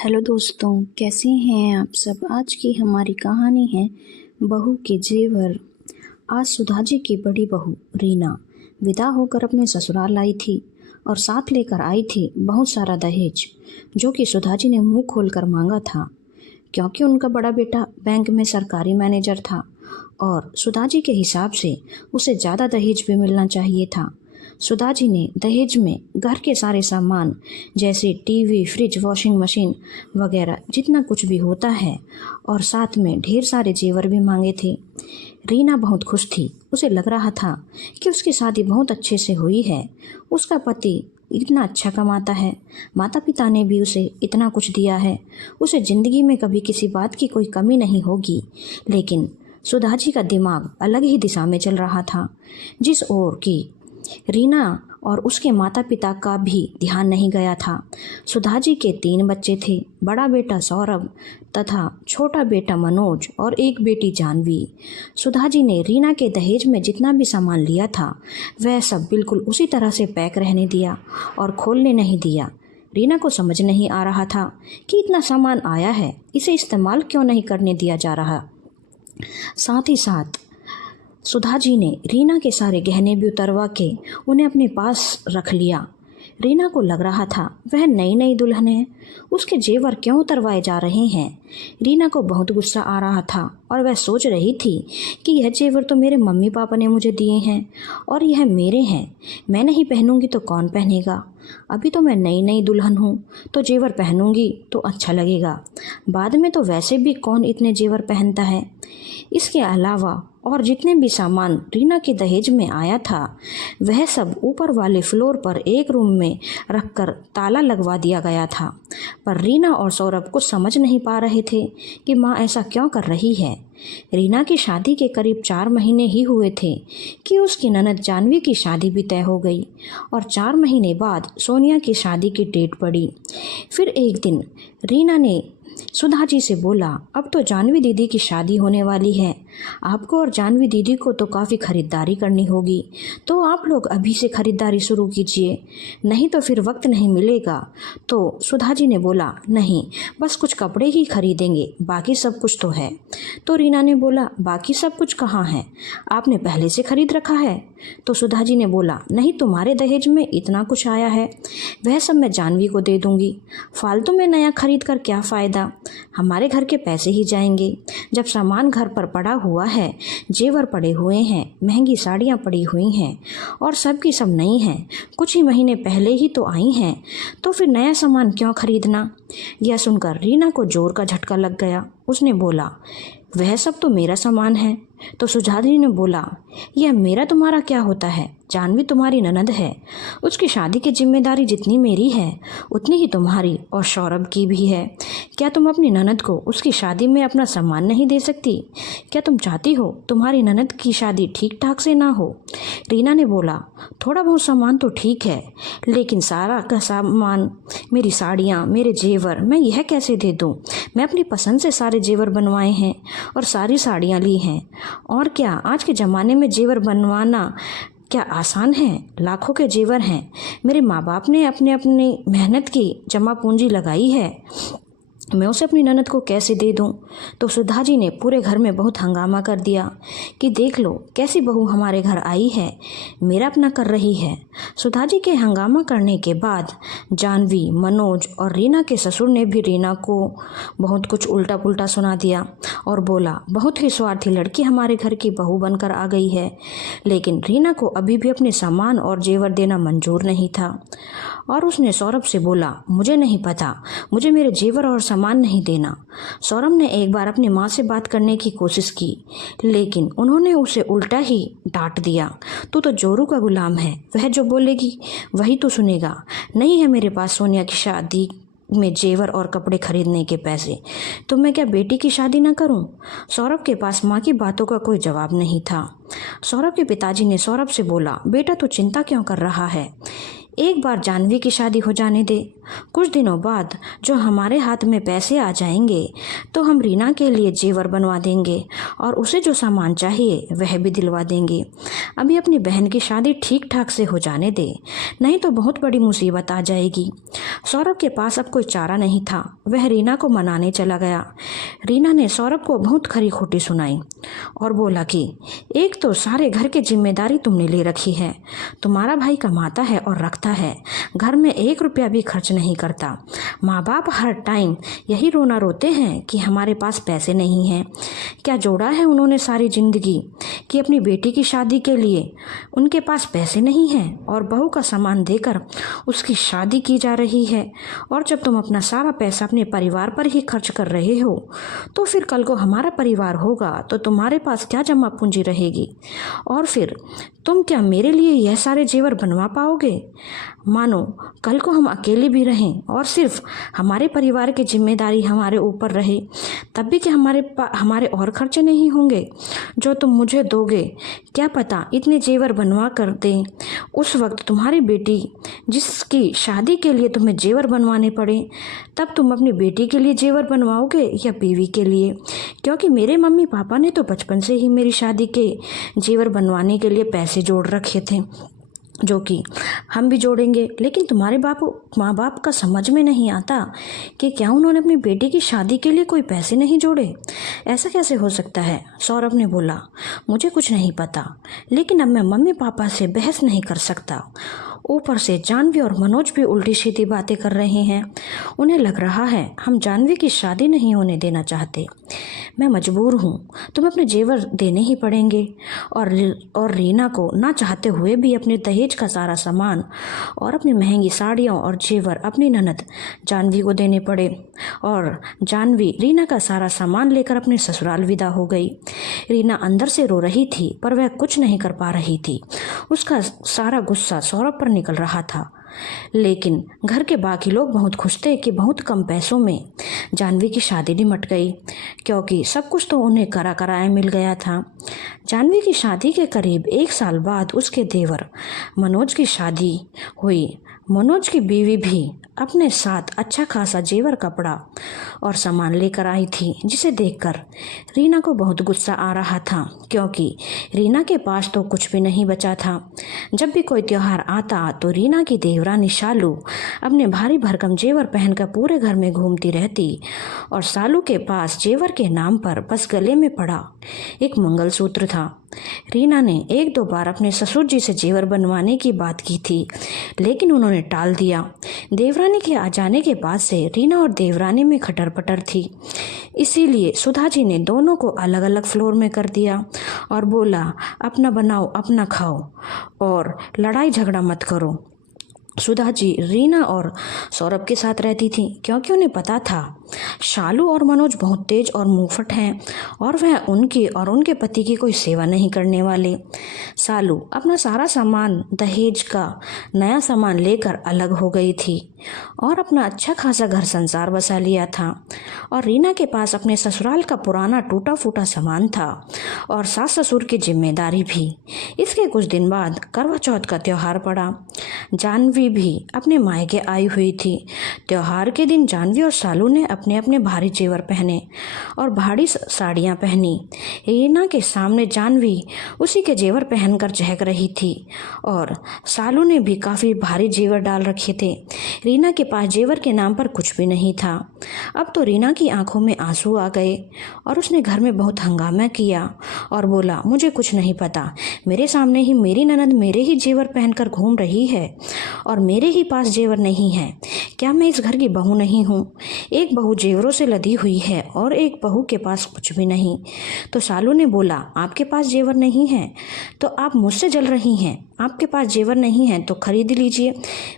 Hello दोस्तों, कैसे हैं आप सब। आज की हमारी कहानी है बहू के जेवर। आज सुधा जी की बड़ी बहू रीना विदा होकर अपने ससुराल आई थी और साथ लेकर आई थी बहुत सारा दहेज, जो कि सुधा जी ने मुंह खोलकर मांगा था, क्योंकि उनका बड़ा बेटा बैंक में सरकारी मैनेजर था और सुधा जी के हिसाब से उसे ज़्यादा दहेज भी मिलना चाहिए था। सुधा जी ने दहेज में घर के सारे सामान जैसे टीवी, फ्रिज, वॉशिंग मशीन वगैरह जितना कुछ भी होता है और साथ में ढेर सारे जेवर भी मांगे थे। रीना बहुत खुश थी। उसे लग रहा था कि उसकी शादी बहुत अच्छे से हुई है। उसका पति इतना अच्छा कमाता है, माता पिता ने भी उसे इतना कुछ दिया है, उसे ज़िंदगी में कभी किसी बात की कोई कमी नहीं होगी। लेकिन सुधा जी का दिमाग अलग ही दिशा में चल रहा था, जिस ओर की रीना और उसके माता पिता का भी ध्यान नहीं गया था। सुधा जी के 3 बच्चे थे, बड़ा बेटा सौरभ तथा छोटा बेटा मनोज और एक बेटी जानवी। सुधा जी ने रीना के दहेज में जितना भी सामान लिया था वह सब बिल्कुल उसी तरह से पैक रहने दिया और खोलने नहीं दिया। रीना को समझ नहीं आ रहा था कि इतना सामान आया है, इसे इस्तेमाल क्यों नहीं करने दिया जा रहा। साथ ही साथ सुधा जी ने रीना के सारे गहने भी उतरवा के उन्हें अपने पास रख लिया। रीना को लग रहा था वह नई नई दुल्हन है, उसके जेवर क्यों उतरवाए जा रहे हैं। रीना को बहुत गुस्सा आ रहा था और वह सोच रही थी कि यह जेवर तो मेरे मम्मी पापा ने मुझे दिए हैं और यह मेरे हैं, मैं नहीं पहनूंगी तो कौन पहनेगा। अभी तो मैं नई नई दुल्हन हूँ, तो जेवर पहनूंगी तो अच्छा लगेगा, बाद में तो वैसे भी कौन इतने जेवर पहनता है। इसके अलावा और जितने भी सामान रीना के दहेज में आया था वह सब ऊपर वाले फ्लोर पर एक रूम में रखकर ताला लगवा दिया गया था। पर रीना और सौरभ कुछ समझ नहीं पा रहे थे कि माँ ऐसा क्यों कर रही है। रीना की शादी के करीब 4 महीने ही हुए थे कि उसकी ननद जानवी की शादी भी तय हो गई और 4 महीने बाद सोनिया की शादी की डेट पड़ी। फिर एक दिन रीना ने सुधा जी से बोला, अब तो जानवी दीदी की शादी होने वाली है, आपको और जानवी दीदी को तो काफ़ी खरीदारी करनी होगी, तो आप लोग अभी से खरीदारी शुरू कीजिए, नहीं तो फिर वक्त नहीं मिलेगा। तो सुधा जी ने बोला, नहीं, बस कुछ कपड़े ही खरीदेंगे, बाकी सब कुछ तो है। तो रीना ने बोला, बाकी सब कुछ कहाँ है, आपने पहले से खरीद रखा है। तो सुधा जी ने बोला, नहीं, तुम्हारे दहेज में इतना कुछ आया है, वह सब मैं जानवी को दे दूंगी, फालतू में नया खरीद कर क्या फ़ायदा, हमारे घर के पैसे ही जाएंगे। जब सामान घर पर पड़ा हुआ है, जेवर पड़े हुए हैं, महंगी साड़ियाँ पड़ी हुई हैं और सब की सब नई हैं, कुछ ही महीने पहले ही तो आई हैं, तो फिर नया सामान क्यों खरीदना। यह सुनकर रीना को जोर का झटका लग गया। उसने बोला, वह सब तो मेरा सामान है। तो सुधा जी ने बोला, यह मेरा तुम्हारा क्या होता है, जानवी तुम्हारी ननद है, उसकी शादी की जिम्मेदारी जितनी मेरी है उतनी ही तुम्हारी और सौरभ की भी है। क्या तुम अपनी ननद को उसकी शादी में अपना सामान नहीं दे सकती? क्या तुम चाहती हो तुम्हारी ननद की शादी ठीक ठाक से ना हो? रीना ने बोला, थोड़ा बहुत सामान तो ठीक है, लेकिन सारा का सामान, मेरी साड़ियाँ, मेरे जेवर, मैं यह कैसे दे दूँ? मैं अपनी पसंद से सारे जेवर बनवाए हैं और सारी साड़ियाँ ली हैं। और क्या आज के ज़माने में जेवर बनवाना क्या आसान है? लाखों के जेवर हैं, मेरे माँ बाप ने अपने अपनी मेहनत की जमा पूंजी लगाई है, मैं उसे अपनी ननद को कैसे दे दूं? तो सुधा जी ने पूरे घर में बहुत हंगामा कर दिया कि देख लो कैसी बहू हमारे घर आई है, मेरा अपना कर रही है। सुधा जी के हंगामा करने के बाद जानवी, मनोज और रीना के ससुर ने भी रीना को बहुत कुछ उल्टा पुल्टा सुना दिया और बोला, बहुत ही स्वार्थी लड़की हमारे घर की बहू बनकर आ गई है। लेकिन रीना को अभी भी अपने सामान और जेवर देना मंजूर नहीं था और उसने सौरभ से बोला, मुझे नहीं पता, मुझे मेरे जेवर और सामान नहीं देना। सौरभ ने एक बार अपनी माँ से बात करने की कोशिश की, लेकिन उन्होंने उसे उल्टा ही डांट दिया, तू तो जोरू का गुलाम है, वह जो बोलेगी वही तो सुनेगा, नहीं है मेरे पास सोनिया की शादी में जेवर और कपड़े खरीदने के पैसे, तो मैं क्या बेटी की शादी ना करूं? सौरभ के पास माँ की बातों का कोई जवाब नहीं था। सौरभ के पिताजी ने सौरभ से बोला, बेटा तू चिंता क्यों कर रहा है, एक बार जानवी की शादी हो जाने दे। कुछ दिनों बाद जो हमारे हाथ में पैसे आ जाएंगे तो हम रीना के लिए जेवर बनवा देंगे और उसे जो सामान चाहिए वह भी दिलवा देंगे। अभी अपनी बहन की शादी ठीक ठाक से हो जाने दे, नहीं तो बहुत बड़ी मुसीबत आ जाएगी। सौरभ के पास अब कोई चारा नहीं था। वह रीना को मनाने चला गया। रीना ने सौरभ को बहुत खरी खोटी सुनाई और बोला कि एक तो सारे घर की जिम्मेदारी तुमने ले रखी है, तुम्हारा भाई कमाता है और रखता है, घर में 1 रुपया भी खर्च नहीं करता। माँ बाप हर टाइम यही रोना रोते हैं कि हमारे पास पैसे नहीं हैं। क्या जोड़ा है उन्होंने सारी जिंदगी कि अपनी बेटी की शादी के लिए उनके पास पैसे नहीं हैं और बहू का सामान देकर उसकी शादी की जा रही है। और जब तुम अपना सारा पैसा अपने परिवार पर ही खर्च कर रहे हो तो फिर कल को हमारा परिवार होगा तो तुम्हारे पास क्या जमा पूंजी रहेगी? और फिर तुम क्या मेरे लिए यह सारे जेवर बनवा पाओगे? मानो कल को हम अकेले भी रहें और सिर्फ हमारे परिवार की जिम्मेदारी हमारे ऊपर रहे, तब भी क्या हमारे और खर्चे नहीं होंगे जो तुम मुझे दोगे? क्या पता इतने जेवर बनवा कर दें उस वक्त तुम्हारी बेटी जिसकी शादी के लिए तुम्हें जेवर बनवाने पड़े, तब तुम अपनी बेटी के लिए जेवर बनवाओगे या बीवी के लिए? क्योंकि मेरे मम्मी पापा ने तो बचपन से ही मेरी शादी के जेवर बनवाने के लिए पैसे जोड़ रखे थे, जो कि हम भी जोड़ेंगे। लेकिन तुम्हारे माँ बाप का समझ में नहीं आता कि क्या उन्होंने अपनी बेटी की शादी के लिए कोई पैसे नहीं जोड़े? ऐसा कैसे हो सकता है? सौरभ ने बोला, मुझे कुछ नहीं पता, लेकिन अब मैं मम्मी पापा से बहस नहीं कर सकता। ऊपर से जानवी और मनोज भी उल्टी सीधी बातें कर रहे हैं। उन्हें लग रहा है हम जानवी की शादी नहीं होने देना चाहते। मैं मजबूर हूँ, तुम्हें अपने जेवर देने ही पड़ेंगे और रीना को ना चाहते हुए भी अपने दहेज का सारा सामान और अपनी महंगी साड़ियाँ और जेवर अपनी ननद जानवी को देने पड़े। और जानवी रीना का सारा सामान लेकर अपने ससुराल विदा हो गई। रीना अंदर से रो रही थी पर वह कुछ नहीं कर पा रही थी। उसका सारा गुस्सा सौरभ पर निकल रहा था। लेकिन घर के बाकी लोग बहुत खुश थे कि बहुत कम पैसों में जानवी की शादी निमट गई, क्योंकि सब कुछ तो उन्हें कराया मिल गया था। जानवी की शादी के करीब 1 साल बाद उसके देवर मनोज की शादी हुई। मनोज की बीवी भी अपने साथ अच्छा खासा जेवर, कपड़ा और सामान लेकर आई थी, जिसे देखकर रीना को बहुत गुस्सा आ रहा था, क्योंकि रीना के पास तो कुछ भी नहीं बचा था। जब भी कोई त्योहार आता तो रीना की देवरानी शालू अपने भारी भरकम जेवर पहनकर पूरे घर में घूमती रहती और शालू के पास जेवर के नाम पर बस गले में पड़ा एक मंगलसूत्र था। रीना ने 1-2 बार अपने ससुर जी से जेवर बनवाने की बात की थी, लेकिन उन्होंने टाल दिया। देवरानी के आ जाने के बाद से रीना और देवरानी में खटर पटर थी, इसीलिए सुधा जी ने दोनों को अलग अलग फ्लोर में कर दिया और बोला, अपना बनाओ अपना खाओ और लड़ाई झगड़ा मत करो। सुधा जी रीना और सौरभ के साथ रहती थी, क्योंकि उन्हें पता था शालू और मनोज बहुत तेज और मुंहफट हैं और वह उनकी और उनके पति की कोई सेवा नहीं करने वाले। शालू अपना सारा सामान, दहेज का नया सामान लेकर अलग हो गई थी और अपना अच्छा खासा घर संसार बसा लिया था। और रीना के पास अपने ससुराल का पुराना टूटा फूटा सामान था और सास ससुर की जिम्मेदारी भी। इसके कुछ दिन बाद करवा चौथ का त्यौहार पड़ा। जानवी भी अपने मायके आई हुई थी। त्योहार के दिन जानवी और शालू ने अपने अपने भारी जेवर पहने और भारी साड़ियाँ पहनी। रीना के सामने जानवी उसी के जेवर पहनकर चहक रही थी और शालू ने भी काफ़ी भारी जेवर डाल रखे थे। रीना के पास जेवर के नाम पर कुछ भी नहीं था। अब तो रीना की आंखों में आंसू आ गए और उसने घर में बहुत हंगामा किया और बोला, मुझे कुछ नहीं पता, मेरे सामने ही मेरी ननद मेरे ही जेवर पहनकर घूम रही है और मेरे ही पास जेवर नहीं है। क्या मैं इस घर की बहू नहीं हूँ? एक बहू जेवरों से लदी हुई है और एक बहू के पास कुछ भी नहीं। तो शालू ने बोला, आपके पास जेवर नहीं है तो आप मुझसे जल रही हैं। आपके पास जेवर नहीं है तो खरीद लीजिए,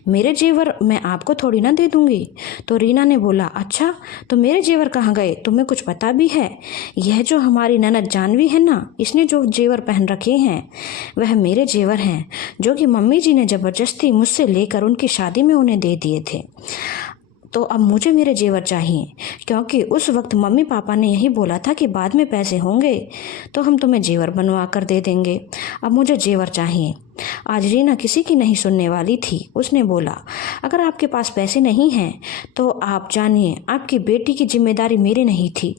मेरे जेवर मैं आपको थोड़ी ना दे दूंगी। तो रीना ने बोला, अच्छा तो मेरे जेवर कहाँ गए? तुम्हें कुछ पता भी है? यह जो हमारी ननद जानवी है ना, इसने जो जेवर पहन रखे हैं वह मेरे जेवर हैं, जो कि मम्मी जी ने ज़बरदस्ती मुझसे लेकर उनकी शादी में उन्हें दे दिए थे। तो अब मुझे मेरे जेवर चाहिए, क्योंकि उस वक्त मम्मी पापा ने यही बोला था कि बाद में पैसे होंगे तो हम तुम्हें जेवर बनवा कर दे देंगे। अब मुझे जेवर चाहिए। आज रीना किसी की नहीं सुनने वाली थी। उसने बोला, अगर आपके पास पैसे नहीं हैं तो आप जानिए, आपकी बेटी की जिम्मेदारी मेरी नहीं थी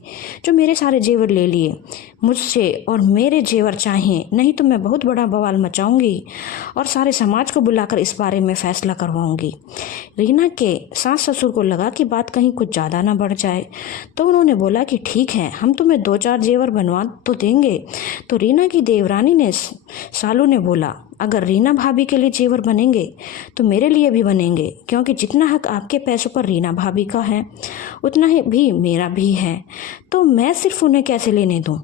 जो मेरे सारे जेवर ले लिए। मुझसे और मेरे जेवर चाहिए, नहीं तो मैं बहुत बड़ा बवाल मचाऊंगी और सारे समाज को बुलाकर इस बारे में फैसला करवाऊंगी। रीना के सास ससुर को लगा कि बात कहीं कुछ ज़्यादा ना बढ़ जाए, तो उन्होंने बोला कि ठीक है, हम तुम्हें 2-4 जेवर बनवा तो देंगे। तो रीना की देवरानी ने सालू ने बोला, अगर रीना भाभी के लिए जेवर बनेंगे तो मेरे लिए भी बनेंगे, क्योंकि जितना हक आपके पैसों पर रीना भाभी का है उतना ही भी मेरा भी है, तो मैं सिर्फ उन्हें कैसे लेने दूं।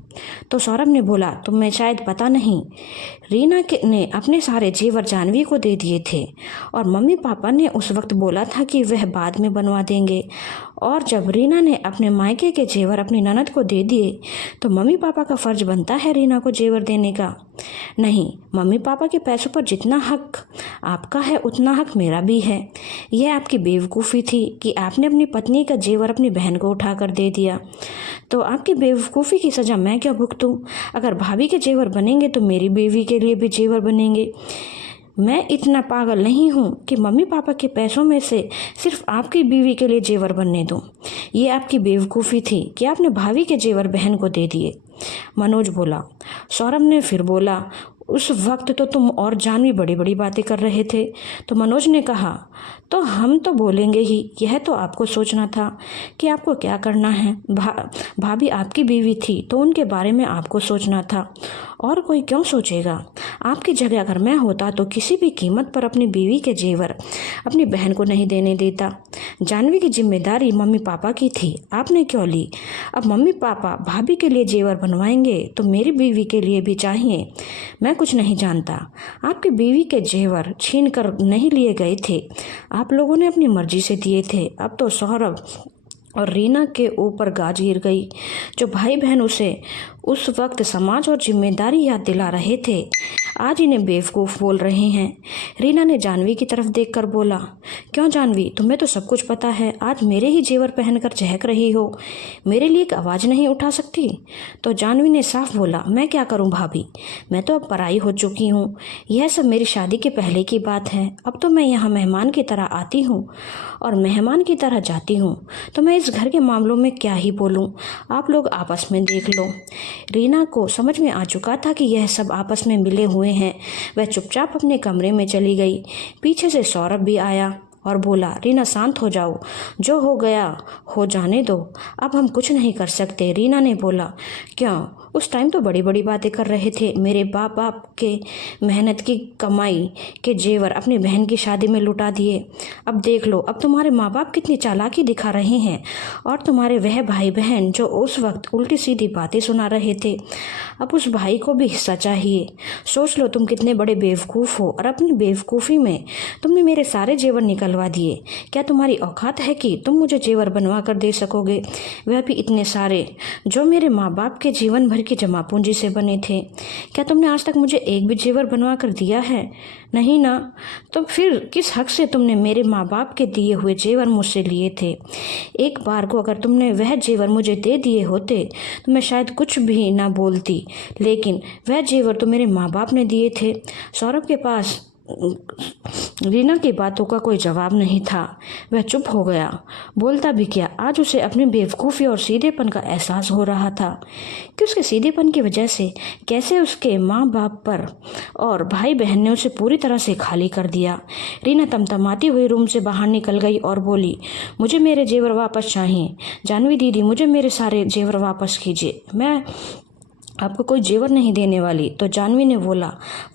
तो सौरभ ने बोला, तुम्हें शायद पता नहीं, रीना ने अपने सारे जेवर जानवी को दे दिए थे और मम्मी पापा ने उस वक्त बोला था कि वह बाद में बनवा देंगे। और जब रीना ने अपने मायके के जेवर अपनी ननद को दे दिए तो मम्मी पापा का फर्ज बनता है रीना को जेवर देने का। नहीं, मम्मी पापा के पैसों पर जितना हक आपका है उतना हक मेरा भी है। यह आपकी बेवकूफ़ी थी कि आपने अपनी पत्नी का जेवर अपनी बहन को उठाकर दे दिया। तो आपकी बेवकूफ़ी की सज़ा मैं क्या भुगतूं? अगर भाभी के जेवर बनेंगे तो मेरी बीवी के लिए भी जेवर बनेंगे। मैं इतना पागल नहीं हूँ कि मम्मी पापा के पैसों में से सिर्फ आपकी बीवी के लिए जेवर बनने दूँ। ये आपकी बेवकूफ़ी थी कि आपने भाभी के जेवर बहन को दे दिए। मनोज बोला। सौरभ ने फिर बोला, उस वक्त तो तुम और जानवी बड़ी बड़ी बातें कर रहे थे। तो मनोज ने कहा, तो हम तो बोलेंगे ही, यह तो आपको सोचना था कि आपको क्या करना है। भाभी आपकी बीवी थी तो उनके बारे में आपको सोचना था, और कोई क्यों सोचेगा। आपकी जगह अगर मैं होता तो किसी भी कीमत पर अपनी बीवी के जेवर अपनी बहन को नहीं देने देता। जानवी की जिम्मेदारी मम्मी पापा की थी, आपने क्यों ली। अब मम्मी पापा भाभी के लिए जेवर बनवाएंगे तो मेरी बीवी के लिए भी चाहिए। मैं कुछ नहीं जानता, आपकी बीवी के जेवर छीन कर नहीं लिए गए थे, आप लोगों ने अपनी मर्जी से दिए थे। अब तो सौरभ और रीना के ऊपर गाज गिर गई। जो भाई बहन उसे उस वक्त समाज और जिम्मेदारी याद दिला रहे थे, आज इन्हें बेवकूफ़ बोल रहे हैं। रीना ने जानवी की तरफ देखकर बोला, क्यों जानवी, तुम्हें तो सब कुछ पता है, आज मेरे ही जेवर पहनकर चहक रही हो, मेरे लिए एक आवाज़ नहीं उठा सकती। तो जानवी ने साफ बोला, मैं क्या करूं भाभी, मैं तो अब पराई हो चुकी हूं। यह सब मेरी शादी के पहले की बात है। अब तो मैं यहाँ मेहमान की तरह आती हूँ और मेहमान की तरह जाती हूँ, तो मैं इस घर के मामलों में क्या ही बोलूँ, आप लोग आपस में देख लो। रीना को समझ में आ चुका था कि यह सब आपस में मिले हुए हैं। वह चुपचाप अपने कमरे में चली गई। पीछे से सौरभ भी आया और बोला, रीना शांत हो जाओ, जो हो गया हो जाने दो, अब हम कुछ नहीं कर सकते। रीना ने बोला, क्यों, उस टाइम तो बड़ी बड़ी बातें कर रहे थे, मेरे बाप के मेहनत की कमाई के जेवर अपनी बहन की शादी में लुटा दिए। अब देख लो, अब तुम्हारे माँ बाप कितनी चालाकी दिखा रहे हैं, और तुम्हारे वह भाई बहन जो उस वक्त उल्टी सीधी बातें सुना रहे थे, अब उस भाई को भी हिस्सा चाहिए। सोच लो तुम कितने बड़े बेवकूफ़ हो, और अपनी बेवकूफ़ी में तुमने मेरे सारे जेवर निकलवा दिए। क्या तुम्हारी औकात है कि तुम मुझे जेवर बनवा कर दे सकोगे, वह भी इतने सारे जो मेरे माँ बाप के जीवन भर की जमा पूंजी से बने थे। क्या तुमने आज तक मुझे एक भी जेवर बनवा कर दिया है? नहीं ना, तो फिर किस हक से तुमने मेरे माँ बाप के दिए हुए जेवर मुझसे लिए थे? एक बार को अगर तुमने वह जेवर मुझे दे दिए होते तो मैं शायद कुछ भी ना बोलती, लेकिन वह जेवर तो मेरे माँ बाप ने दिए थे। सौरभ के पास रीना की बातों का कोई जवाब नहीं था। वह चुप हो गया, बोलता भी क्या। आज उसे अपनी बेवकूफ़ी और सीधेपन का एहसास हो रहा था कि उसके सीधेपन की वजह से कैसे उसके माँ बाप पर और भाई बहन ने उसे पूरी तरह से खाली कर दिया। रीना तमतमाती हुई रूम से बाहर निकल गई और बोली, मुझे मेरे जेवर वापस चाहिए। जानवी दीदी, मुझे मेरे सारे जेवर वापस कीजिए, मैं आपको कोई जेवर नहीं देने वाली। तो जानवी ने बोला,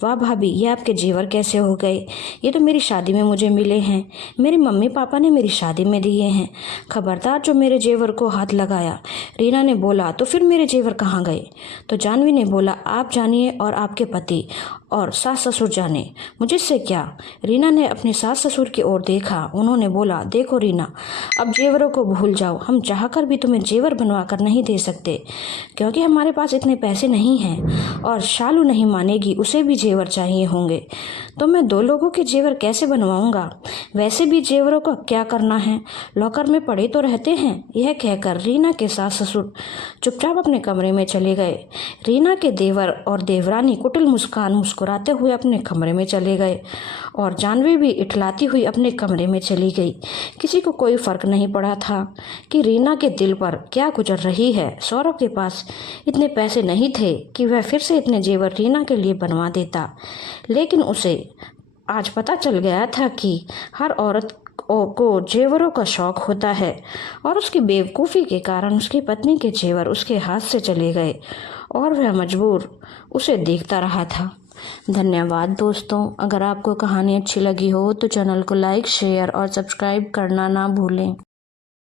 वाह भाभी, ये आपके जेवर कैसे हो गए? ये तो मेरी शादी में मुझे मिले हैं, मेरे मम्मी पापा ने मेरी शादी में दिए हैं। खबरदार जो मेरे जेवर को हाथ लगाया। रीना ने बोला, तो फिर मेरे जेवर कहाँ गए? तो जानवी ने बोला, आप जानिए और आपके पति और सास ससुर जाने, मुझे इससे क्या। रीना ने अपने सास ससुर की ओर देखा। उन्होंने बोला, देखो रीना, अब जेवरों को भूल जाओ, हम चाहकर भी तुम्हें जेवर बनवा कर नहीं दे सकते, क्योंकि हमारे पास इतने पैसे नहीं हैं, और शालू नहीं मानेगी, उसे भी जेवर चाहिए होंगे, तो मैं 2 लोगों के जेवर कैसे बनवाऊंगा? वैसे भी जेवरों का क्या करना है, लॉकर में पड़े तो रहते हैं। यह कहकर रीना के सास ससुर चुपचाप अपने कमरे में चले गए। रीना के देवर और देवरानी कुटिल मुस्कान मुस्कुरा मुस्कुराते हुए अपने कमरे में चले गए और जाह्नवी भी इठलाती हुई अपने कमरे में चली गई। किसी को कोई फर्क नहीं पड़ा था कि रीना के दिल पर क्या गुजर रही है। सौरभ के पास इतने पैसे नहीं थे कि वह फिर से इतने जेवर रीना के लिए बनवा देता, लेकिन उसे आज पता चल गया था कि हर औरत को जेवरों का शौक होता है और उसकी बेवकूफ़ी के कारण उसकी पत्नी के जेवर उसके हाथ से चले गए और वह मजबूर उसे देखता रहा था। धन्यवाद दोस्तों। अगर आपको कहानी अच्छी लगी हो तो चैनल को लाइक, शेयर और सब्सक्राइब करना ना भूलें।